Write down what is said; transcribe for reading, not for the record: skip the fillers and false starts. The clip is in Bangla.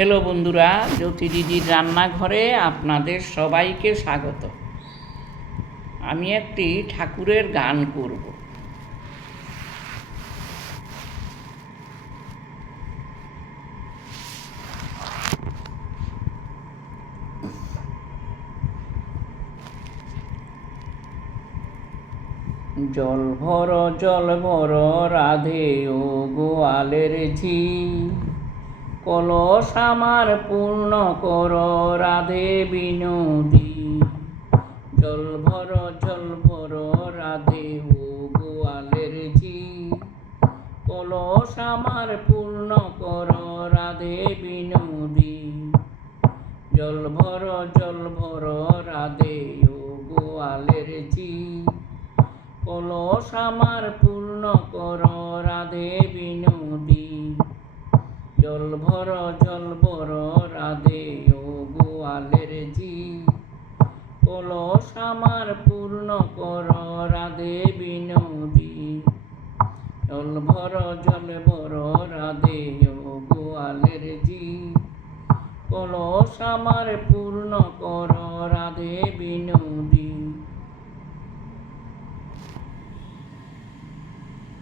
হ্যালো বন্ধুরা, জ্যোতি দিদির রান্নাঘরে আপনাদের সবাইকে স্বাগত। আমি একটি ঠাকুরের গান করব। জল ভর রাধে ও গোয়ালের ঝি, কলস আমার পূর্ণ কর রাধে বিনোদী। জল ভর রাধে ও গোয়ালের ঝি, কলস আমার পূর্ণ কর রাধে বিনোদী। জল ভর রাধে ও গোয়ালের ঝি, কলস আমার পূর্ণ কর রাধে বিনোদী। জল ভর রাধে ও গোয়ালের ঝি, কলস আমার পূর্ণ কর রাধে বিনোদী। জল ভর রাধে ও গোয়ালের ঝি, কলস আমার পূর্ণ কর রাধে বিনোদী।